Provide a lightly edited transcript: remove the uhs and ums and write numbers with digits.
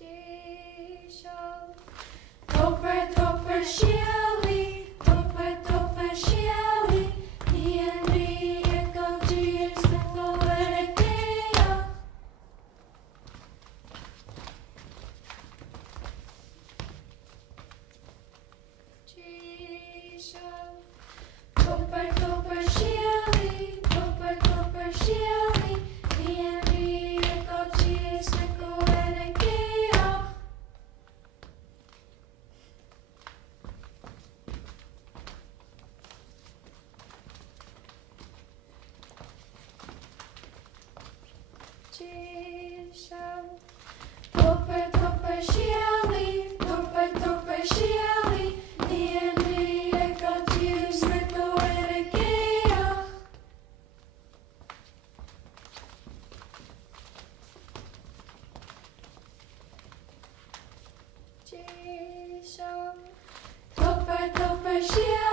ciszą. Topper, sieli, topper, sieli, niin jako dziecko kolerekeja. Ciszą. Topper, sieli, topper, sieli, niin jako dziecko kolerekeja. Ciszą. Topper, sieli, topper, sieli, niin jako dziecko kolerekeja. Ciszą. Topper, sieli.